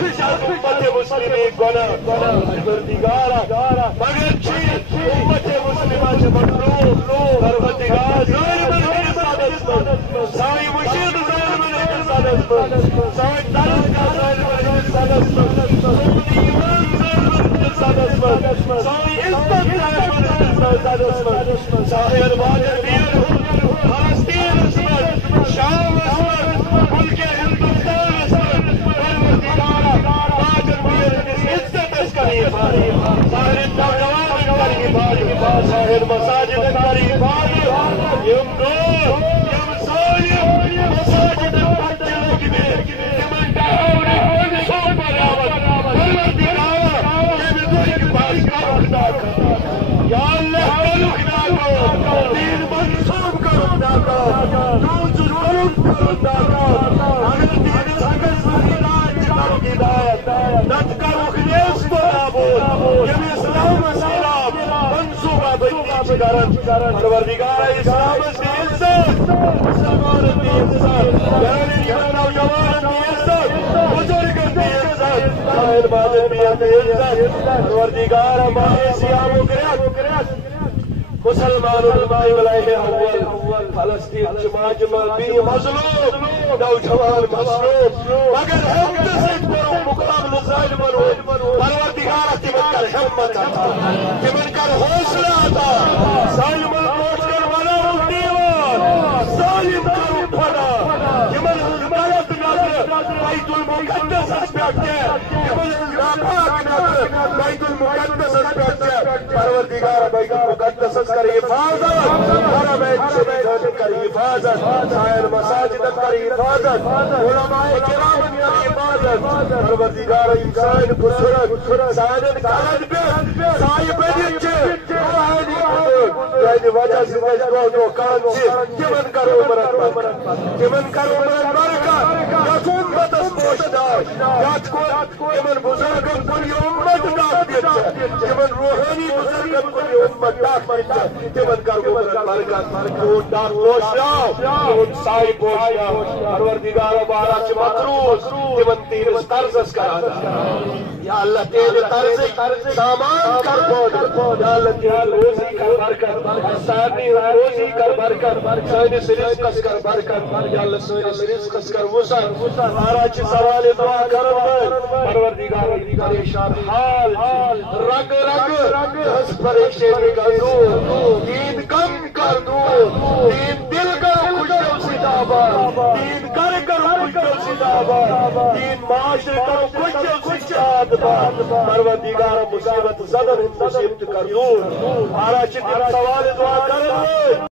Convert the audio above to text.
امت مسلمی گناہ پروردگارا مگر امت مسلمہ چھ مطلوب پروردگار ظالمن ہندس صدس من سائی مشید ظالمن ہندس صدس من سائی درسگاہ ظالمن ہندس صدس من سائی ایمان ظالمن ہندس صدس من سائی عزت ظالمن ہندس صدس من سائی ارواجر بیر فلسطین اسمت شام اسمت ملک ہندوستان اسمت پروردگارا باجر بیر عزت اس کا حفاظت ظاہر نوجوان کر حفاظت ظاہر مساجد کر حفاظت یم نور یم ظالم مساجد پچہ لگنے یمن ڈاؤن سو برابر پروردگارا یم دنیا پاس کرنا یا اللہ ملک ناکو دین منصوب کرنا روز ظلم کرنا اگر دین سکر سکران ہدایت نت کرو خلیص برابر یم اسلام اسلام منصوبہ بندی کرن پروردگار اسلام سے عزت مسلمان کی عزت یعنی نوجوان کی عزت بزرگ کی عزت شاہد بادل میاں کی عزت پروردگار ماہ سیام و گریت مسلمان المائی علیہ اول فلسطین جماجمہ بھی مظلوم نوجوان مظلوم مگر حمد سے کرو مقابل ظالمن ہو پروردگار تمن کر ہمت عطا تمن کر حوصلہ عطا ظالمن کوٹ کر بنا دیوان ظالم کرو پھڑا تمن غلط نظر بیت المقدس اس پہ تمن ناپاک نظر بیت المقدس اس پہ پروردگار بیت المقدس کر حفاظت حرم شریف کر حفاظت سائر مساجد کر حفاظت علماء کرام کر حفاظت پروردگار انسان بزرگ سائر کارد پہ سائی بدت روحانی بزرگ یعنی وجہ سے جو کان سے تمن کرو عمرت برکت تمن کرو عمرت برکت یت امت اس پوشدار یت کو تمن بزرگن کو یہ امت داخل تمن روحانی بزرگن کو یہ امت داخل تمن کرو عمرت برکت اون دار پوشدار اون سائی پوشدار پروردگار بارا چھ مطروز تمن تیرس ترزس کرانا یا اللہ تیرے طرز سامان کر بود یا اللہ تیرے روزی کر برکت سارنی روزی کر برکت سینس رزقس کر برکت یا اللہ سینس رزقس کر وسعت ہمارا چھ سوال دعا کرن پروردگار پریشان حال رگ رگ ہس پریشانی کا دور دین کم کر دور دین دل کا خوشو سدابا دین کر خوشو سدابا دین معاشر کرو خوشو سدابا پروردگار مصیبت زدن مصیبت کر دور ہمارا چھ سوال دعا کرن